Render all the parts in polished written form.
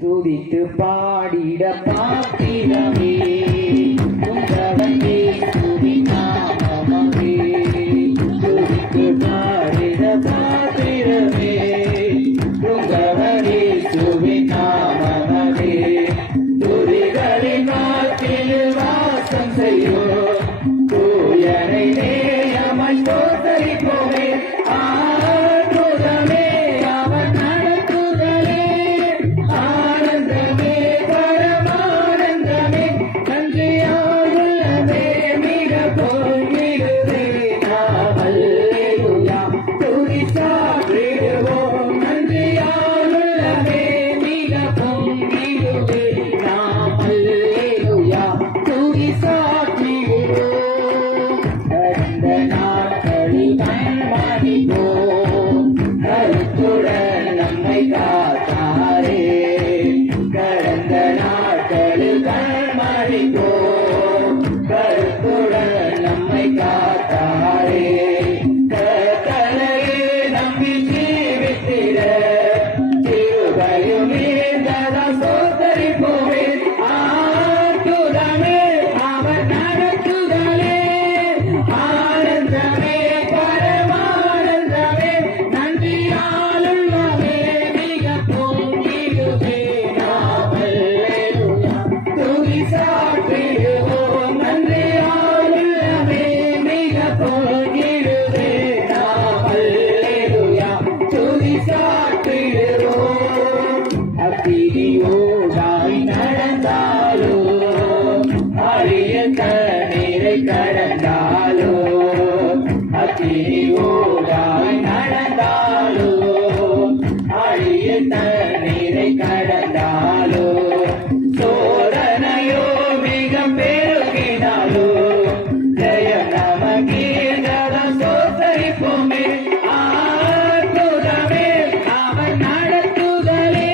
துதித்து பாடிட பாத்திரமே உந்தவன் இயேசுவின் நாமமே. துதித்து பாடிட பாத்திரமே உந்தவன் இயேசுவின் நாமமே. துதிகளின் வாக்கில் வாசம் செய்யும் தூயனை நேயமாய் ஸ்தோத்தரிப்போமே. கருத்துடன் நம்மை காத்தாரே, கடந்த நாட்களில் கண்மணிப்போ கருத்துடன் நம்மை காத்தாரே. கர்த்தரையே நம்பி ஜீவித்திட திருபலியும் நீண்டதா ஸ்தோத்தரிப்போமே. ஆத்துதமே அவர் நடத்துதலே ஆனந்தமே பரமானந்தமே. நன்றியாலுள்ளமே மிக பொங்கிடுவே நாம் அல்லேலூயா துதி சாற்றிடுவோம். நன்றியாலுள்ளமே மிக பொங்கிடுவே நாம் அல்லேலூயா துதி சாற்றிடுவோம். அக்கினியோடாய் நடந்தாலோ அழிய தண்ணீரை கடந்தாலோ, அக்கினியோடாய் நடந்தாலோ அழிய தண்ணீரை கடந்தாலோ, சோதனையோ மிக பெருகினாலோ ஜெயம் நமக்கீந்ததா ஸ்தோத்தரிப்போமே. ஆத்துதமே அவர் நடத்துதலே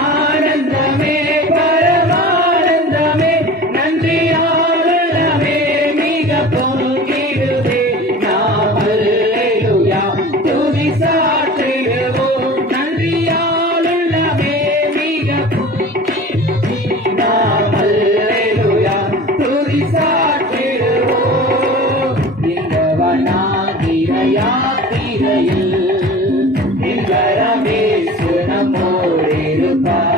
ஆனந்தமே பரமானந்தமே. நன்றியாலுள்ளமே மிக பொங்கிடுவே நாம் அல்லேலூயா துதி சாற்றிடுவோம். நன்றியாலுள்ளமே மிக பொங்கிடுவே நாம் அல்லேலூயா துதி சாற்றிடுவோம். இந்த வனாந்திர யாத்திரையில் இன்பரமேசு நம்மோடிருப்பார்.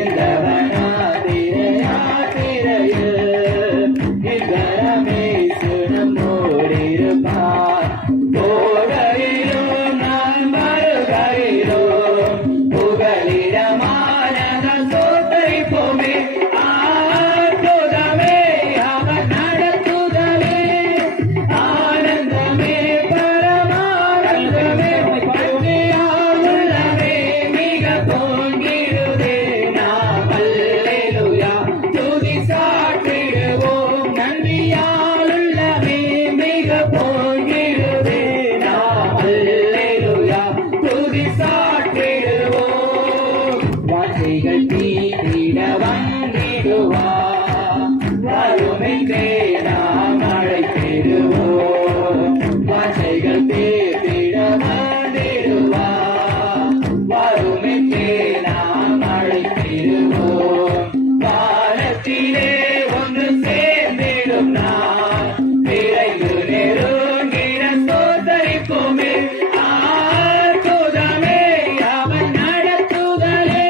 இந்த வனாந்திர யாத்திரையில் இன்பரமேசு நம்மோடிருப்பார். போகையிலும் நான் வருகையிலும் புகலிடமானதா ஸ்தோத்தரிப்போமே. ஆத்துதமே அவர் நடத்துதலே ஆனந்தமே பரமானந்தமே. நன்றியாலுள்ளமே மிக பொங்கிடுவே நாம் அல்லேலூயா துதி சாற்றிடுவோம். நன்றியாலுள்ளமே மிக பொங்கிடுவே நாம் அல்லேலூயா துதி சாற்றிடுவோம். வாஞ்சைகள் தீட்டிட வந்திடுவார், வருமென்றே நாம் அழைத்திடுவோம். வாஞ்சைகள் தீட்டிட வந்திடுவார், வருமென்றே நாம் அழைத்திடுவோம். வானத்திலே ஒன்று சேர்ந்திடும் நாம் விரைந்து நெருங்கிட ஸ்தோத்தரிப்போமே. ஆத்துதமே அவர் நடத்துதலே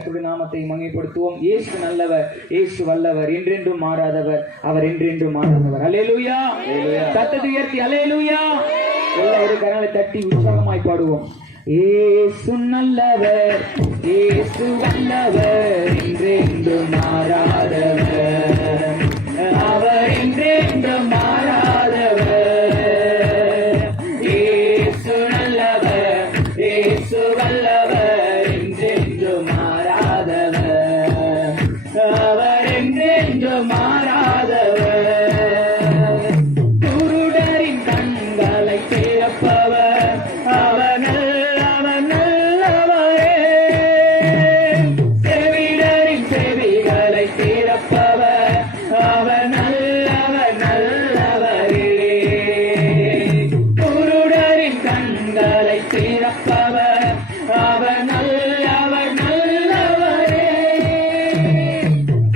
கர்த்தருடைய நாமத்தை மகிமைப்படுத்துவோம். இயேசு நல்லவர், இயேசு வல்லவர், என்றென்றும் மாறாதவர், அவர் என்றென்றும் மாறாதவர். அல்லேலூயா. கர்த்தரை உயர்த்தி அல்லேலூயா. எல்லாம் ஒரு கரங்களை தட்டி உற்சாகமாய் பாடுவோம். இயேசு நல்லவர், இயேசு வல்லவர், என்றென்றும் மாறாதவர், அவர் என்றென்றும் மாறாதவர். இயேசு நல்லவர், இயேசு வல்லவர், என்றென்றும் மாறாதவர், அவர் என்றென்றும் மாறாதவர். குருடரின் கண்களை திறப்பவர், அவர் நல்லவரே. செவிடரின் செவிகளை திறப்பவர், அவர் நல்லவரே. குருடரின் கண்களை திறப்பவர், அவர் நல்லவரே.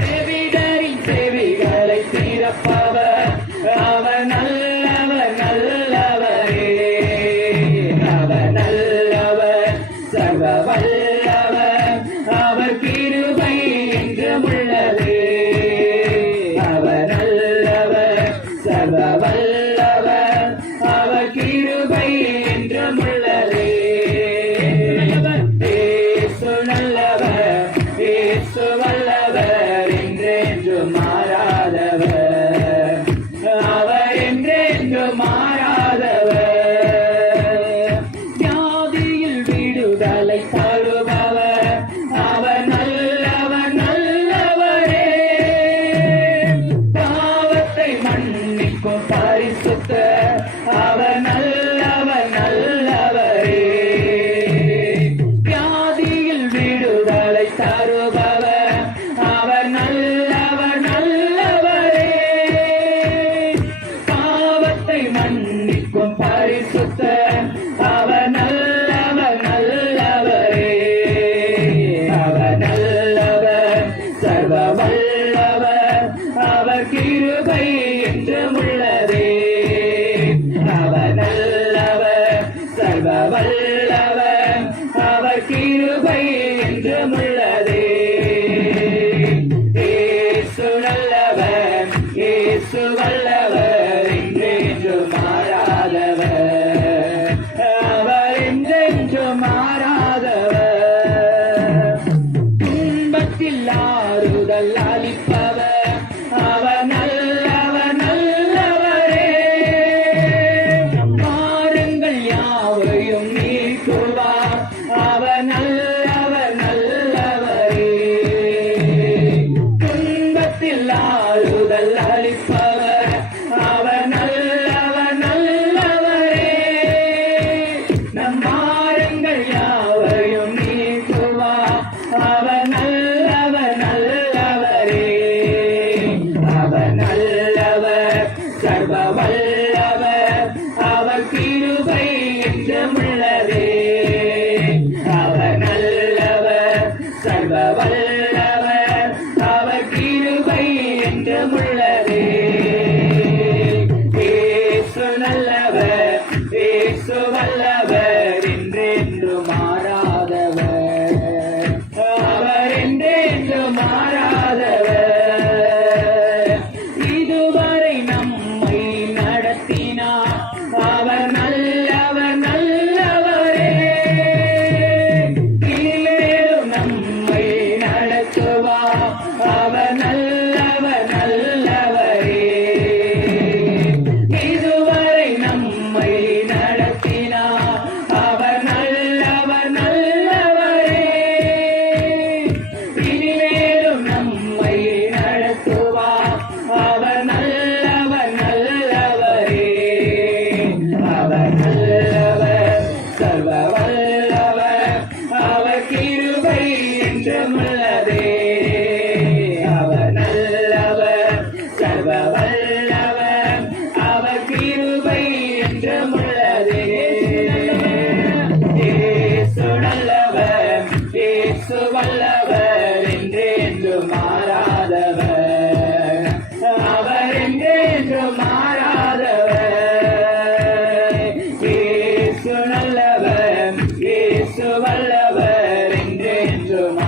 செவிடரின் செவிகளை திறப்பவர், அவர் நல்லவரே. அவர் நல்லவர், சர்வ வல்லவர், அவர் கிருபை என்றும் உள்ளது. அவர் நல்லவர், சர்வ வல்லவர், அவர் கிருபை என்றும் உள்ளது. இயேசு நல்லவர், இயேசு வல்லவர், என்றென்றும் மாறாதவர், அவர் என்றென்றும் மாறாதவர். வியாதியில் விடுதலை தருபவர், அவர் நல்லவரே. பாவத்தை மன்னிக்கும் பரிசுத்தர், அவர் நல்லவரே. வியாதியில் விடுதலை தருபவர், அவர் நல்லவரே. பாவத்தை மன்னிக்கும் பரிசுத்தர், அவர் நல்லவரே. அவர் நல்லவர், சர்வ வல்லவர், அவர் கிருபை என்றும் உள்ளதே. அவர் நல்லவர், சர்வ வல்லவர், அவர் கிருபை என்றும் உள்ளதே. இயேசு நல்லவர், இயேசு வல்லவர், என்றென்றும் மாறாதவர், அவர் என்றென்றும் மாறாதவர். துன்பத்தில் ஆறுதல் அளிப்பவர், அவர் நல்லவரே. பாரங்கள் யாவையும் நீக்குவார், அவர் நல்லவரே. துன்பத்தில் ஆறுதல் அளிப்பவர், அவர் நல்லவரே. நம் பாரங்கள் யாவையும் நீக்குவார், அவர் நல்லவரே. அவர் நல்லவர், சர்வ வல்லவர், அவர் கிருபை என்றும் உள்ளதே. அவர் நல்லவர், சர்வ வல்லவர், அவர் கிருபை என்றும் உள்ளதே. இயேசு நல்லவர், இயேசு வல்லவர், என்றென்றும் மாறாதவர், அவர் என்றென்றும் மாறாதவர். இதுவரை நம்மை நடத்தினார், அவர் நல்லவரே. இனிமேலும் நம்மை நடத்துவார், அவர் நல்லவரே. இதுவரை நம்மை நடத்தினார், அவர் நல்லவரே. இனிமேலும் நம்மை நடத்துவார், அவர் நல்லவரே. அவர் நல்லவர், சர்வ வல்லவர், அவர் கிருபை என்றும் உள்ளதே. அவர் நல்லவர், சர்வ வல்லவர், அவர் கிருபை என்றும் உள்ளதே. இயேசு நல்லவர், இயேசு வல்லவர், என்றென்றும் மாறாதவர், அவர் என்றென்றும் மாறாதவர். இயேசு நல்லவர், இயேசு வல்லவர், என்றென்றும்